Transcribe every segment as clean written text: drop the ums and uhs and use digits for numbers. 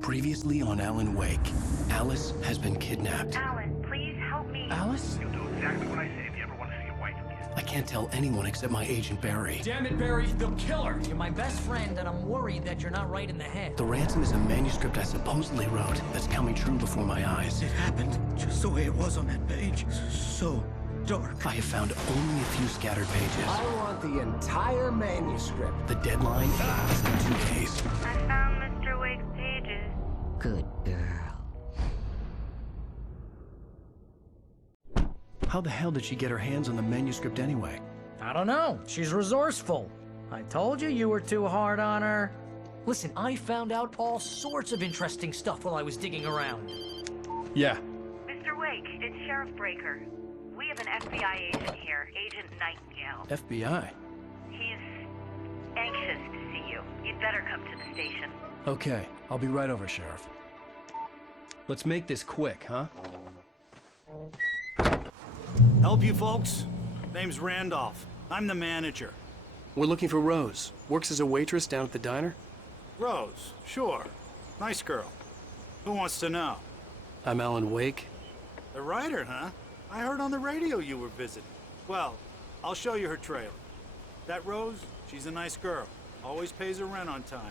Previously on Alan Wake, Alice has been kidnapped. Alan, please help me. Alice? You'll do exactly what I say if you ever want to see your wife again. I can't tell anyone except my agent Barry. Damn it, Barry, they'll kill her! You're my best friend, and I'm worried that you're not right in the head. The ransom is a manuscript I supposedly wrote that's coming true before my eyes. It happened just the way it was on that page. So dark. I have found only a few scattered pages. I want the entire manuscript. The deadline is in 2 days. I found Mr. Wake's pages. Good girl. How the hell did she get her hands on the manuscript anyway? I don't know. She's resourceful. I told you were too hard on her. Listen, I found out all sorts of interesting stuff while I was digging around. Yeah. Mr. Wake, it's Sheriff Breaker. We have an FBI agent here, Agent Nightingale. FBI? He's anxious to see you. You'd better come to the station. Okay, I'll be right over, Sheriff. Let's make this quick, huh? Help you folks? Name's Randolph. I'm the manager. We're looking for Rose. Works as a waitress down at the diner. Rose, sure. Nice girl. Who wants to know? I'm Alan Wake. The writer, huh? I heard on the radio you were visiting. Well, I'll show you her trailer. That Rose, she's a nice girl. Always pays her rent on time.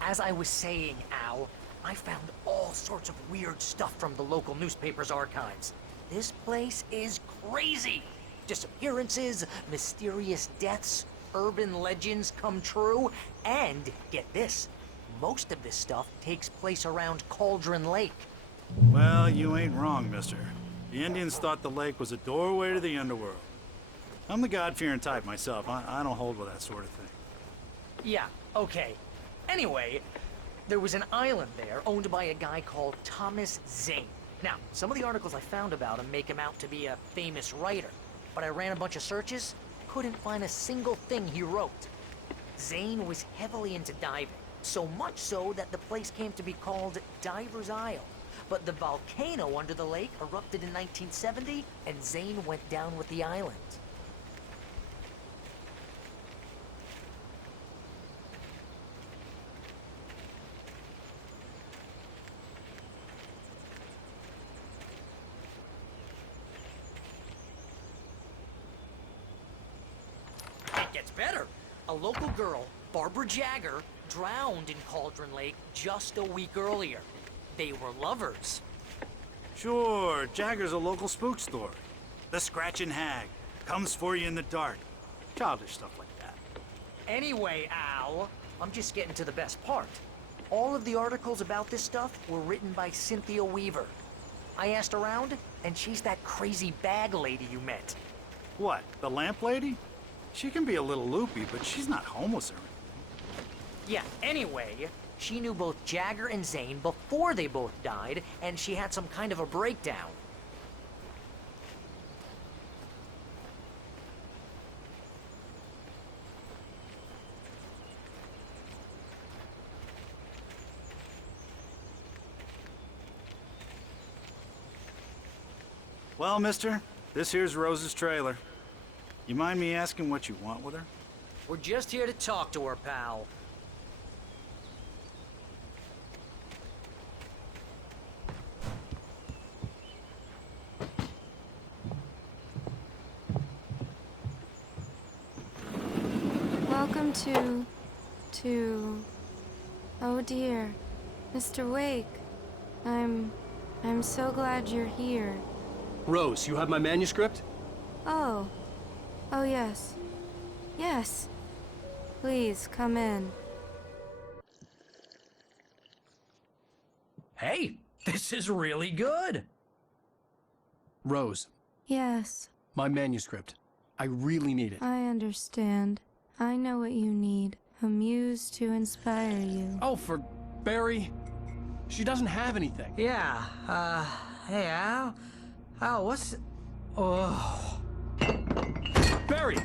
As I was saying, Al, I found all sorts of weird stuff from the local newspaper's archives. This place is crazy. Disappearances, mysterious deaths, urban legends come true, and get this, most of this stuff takes place around Cauldron Lake. Well, you ain't wrong, mister. The Indians thought the lake was a doorway to the underworld. I'm the God-fearing type myself. I don't hold with that sort of thing. Yeah, okay. Anyway, there was an island there owned by a guy called Thomas Zane. Now, some of the articles I found about him make him out to be a famous writer, but I ran a bunch of searches, couldn't find a single thing he wrote. Zane was heavily into diving, so much so that the place came to be called Diver's Isle. But the volcano under the lake erupted in 1970, and Zane went down with the island. It gets better. A local girl, Barbara Jagger, drowned in Cauldron Lake just a week earlier. They were lovers. Sure, Jagger's a local spook story. The Scratching Hag comes for you in the dark. Childish stuff like that. Anyway, Al, I'm just getting to the best part. All of the articles about this stuff were written by Cynthia Weaver. I asked around, and she's that crazy bag lady you met. What, the lamp lady? She can be a little loopy, but she's not homeless or anything. Yeah, anyway, she knew both Jagger and Zane before they both died, and she had some kind of a breakdown. Well, mister, this here's Rose's trailer. You mind me asking what you want with her? We're just here to talk to her, pal. Welcome to... Oh dear, Mr. Wake. I'm so glad you're here. Rose, you have my manuscript? Oh. Oh yes. Yes. Please, come in. Hey, this is really good. Rose, Yes, my manuscript. I really need it. I understand. I know what you need. A muse to inspire you. Oh, for Barry? She doesn't have anything. Yeah, hey, Al? Al, what's... Oh... Barry!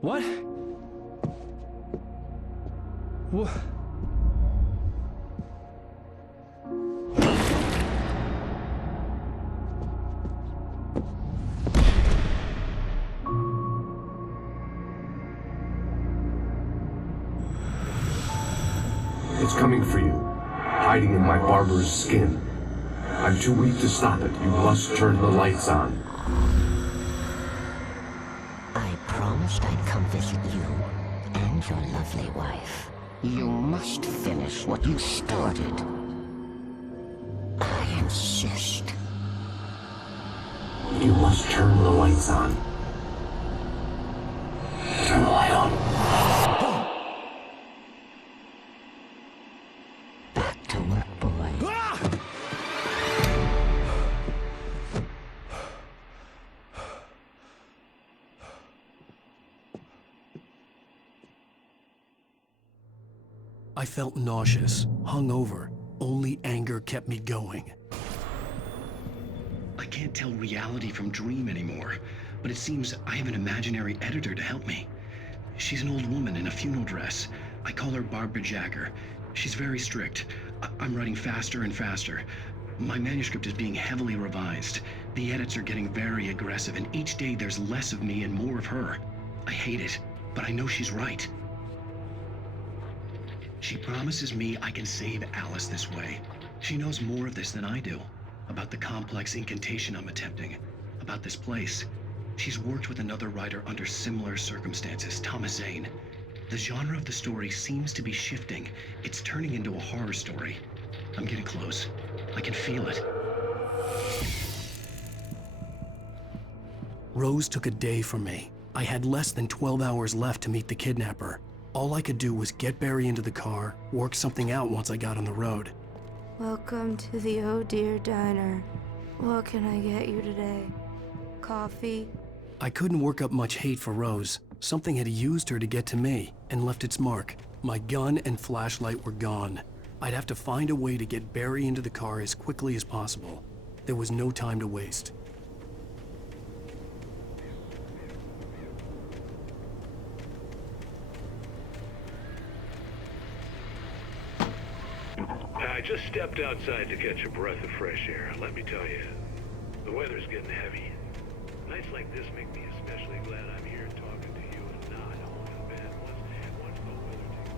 What? What? It's coming for you, hiding in my barber's skin. I'm too weak to stop it. You must turn the lights on. I promised I'd come visit you and your lovely wife. You must finish what you started. I insist. You must turn the lights on. Turn the light on. Back to work, boy. I felt nauseous, hungover. Only anger kept me going. I can't tell reality from dream anymore, but it seems I have an imaginary editor to help me. She's an old woman in a funeral dress. I call her Barbara Jagger. She's very strict. I'm writing faster and faster. My manuscript is being heavily revised. The edits are getting very aggressive, and each day there's less of me and more of her. I hate it, but I know she's right. She promises me I can save Alice this way. She knows more of this than I do. About the complex incantation I'm attempting. About this place. She's worked with another writer under similar circumstances, Thomas Zane. The genre of the story seems to be shifting. It's turning into a horror story. I'm getting close. I can feel it. Rose took a day from me. I had less than 12 hours left to meet the kidnapper. All I could do was get Barry into the car, work something out once I got on the road. Welcome to the Oh Dear Diner. What can I get you today? Coffee? I couldn't work up much hate for Rose. Something had used her to get to me and left its mark. My gun and flashlight were gone. I'd have to find a way to get Barry into the car as quickly as possible. There was no time to waste. I just stepped outside to catch a breath of fresh air. Let me tell you, the weather's getting heavy. Nights like this make me especially glad I'm here talking to you and not home in bed once the weather takes.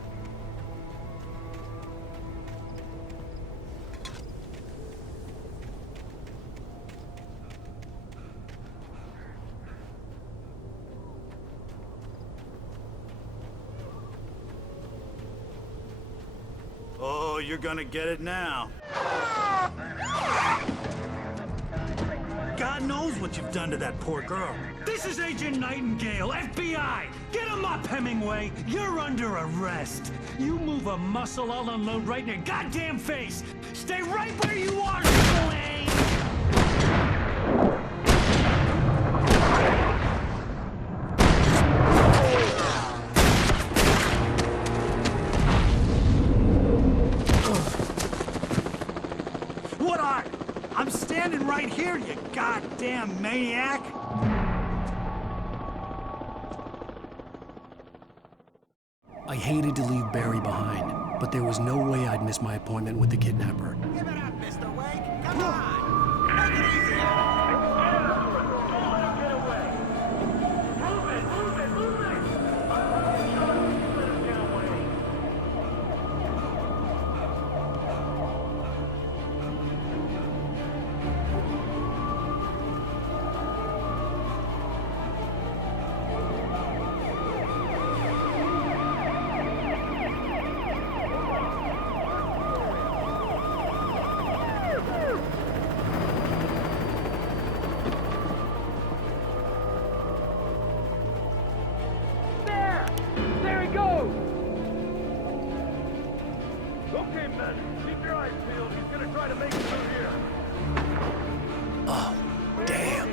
Oh, you're gonna get it now. God knows what you've done to that poor girl. This is Agent Nightingale, FBI! Get him up, Hemingway! You're under arrest! You move a muscle, I'll unload right in your goddamn face! Stay right where you are, Slane! What are? I'm standing right here, you goddamn maniac! I hated to leave Barry behind, but there was no way I'd miss my appointment with the kidnapper. Give it up, Mr. Wake! Come on! Make it easier! Okay, men, keep your eyes peeled. He's gonna try to make it through here. Oh, damn.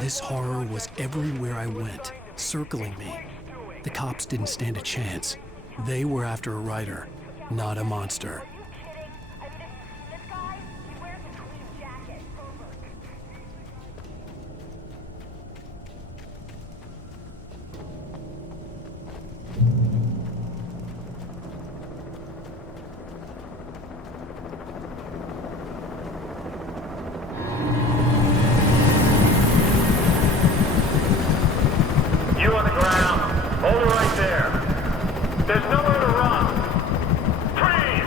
This horror was everywhere I went, circling me. The cops didn't stand a chance. They were after a writer, not a monster. You on the ground. Hold it right there. There's nowhere to run. Freeze!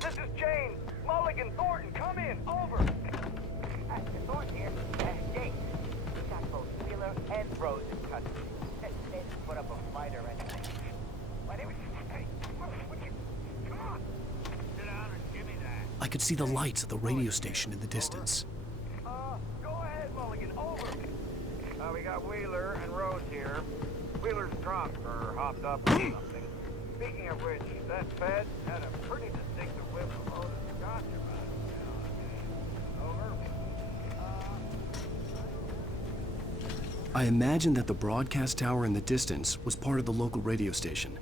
This is Jane. Mulligan, Thornton, come in. Over. Thornton here. Jake. We got both Wheeler and Rose in custody. They just put up a fight or anything. Why, they were... Hey, would you... Come on. Sit down and give me that. I could see the lights of the radio station in the distance. Go ahead, Mulligan. Over. We got Wheeler and Rose here. Wheeler's drunk or hopped up or something. Speaking of which, that Fed had a pretty distinctive whiff of Otis Scotch about it. Over. I imagined that the broadcast tower in the distance was part of the local radio station.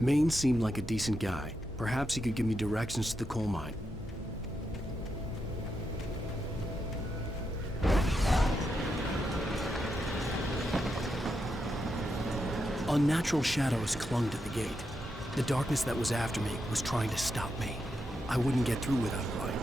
Maine seemed like a decent guy. Perhaps he could give me directions to the coal mine. Unnatural shadows clung to the gate. The darkness that was after me was trying to stop me. I wouldn't get through without a light.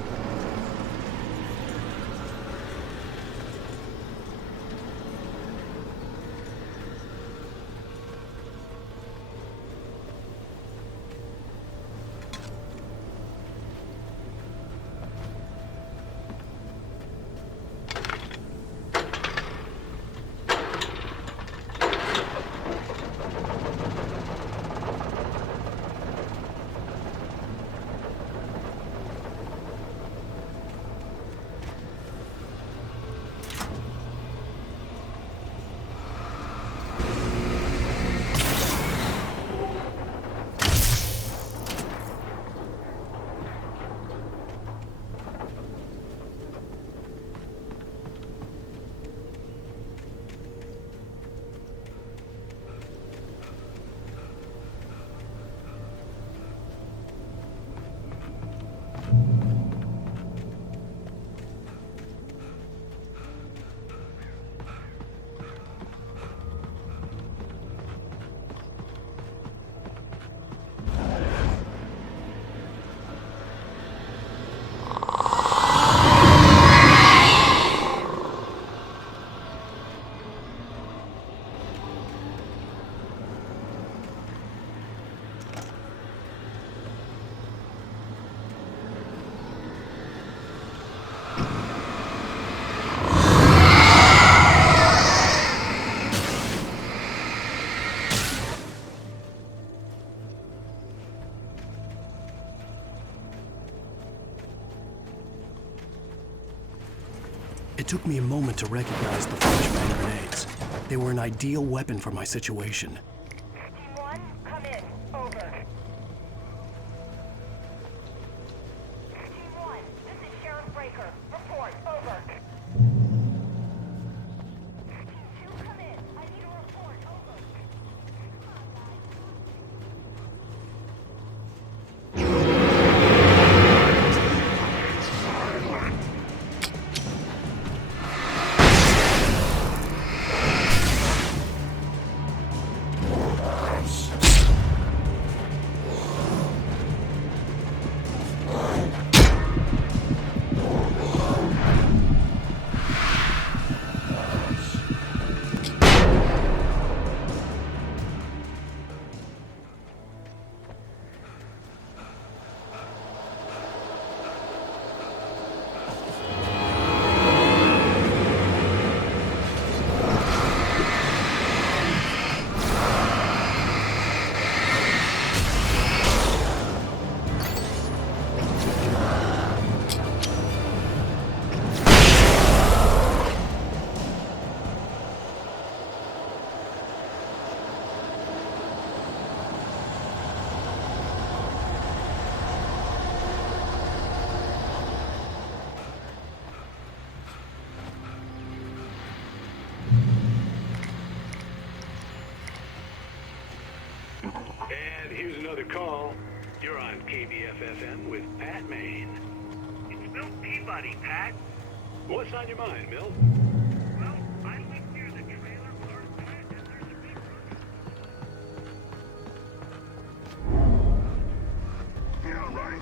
It took me a moment to recognize the flashbang grenades. They were an ideal weapon for my situation. Team 1, come in. Over. Team 1, this is Sheriff Breaker. Report. Over. Team 2, come in. I need a report. Over. Here's another call. You're on KBFFM with Pat Maine. It's Milt Peabody, Pat. What's on your mind, Milt? Well, I live near the trailer park, Pat, and there's a big rooster. Yeah, right.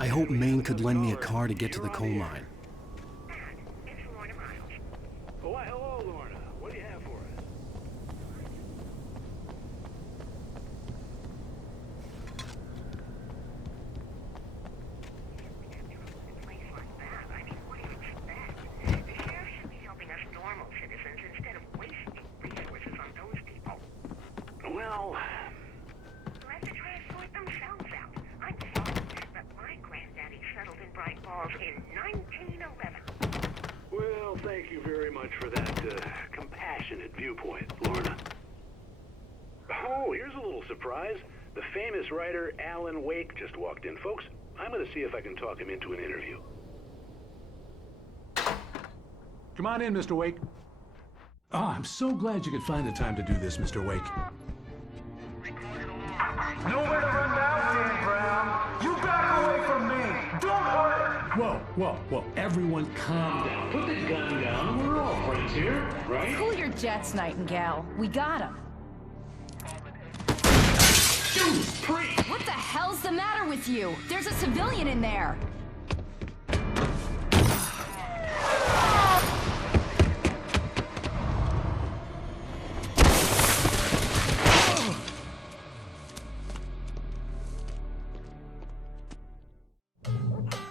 I hope Maine could lend me a car to get to the coal mine. Oh, why, hello, Lorna. What do you have for us? very much for that compassionate viewpoint, Lorna. Oh, here's a little surprise. The famous writer Alan Wake just walked in. Folks, I'm going to see if I can talk him into an interview. Come on in, Mr. Wake. Oh, I'm so glad you could find the time to do this, Mr. Wake. Nowhere to run now, Dan Brown. You back away from me. Don't hurt. Whoa. Everyone calm down. Put the gun down. We're all friends here, right? Cool your jets, Nightingale. We got him. What the hell's the matter with you? There's a civilian in there.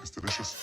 It's delicious.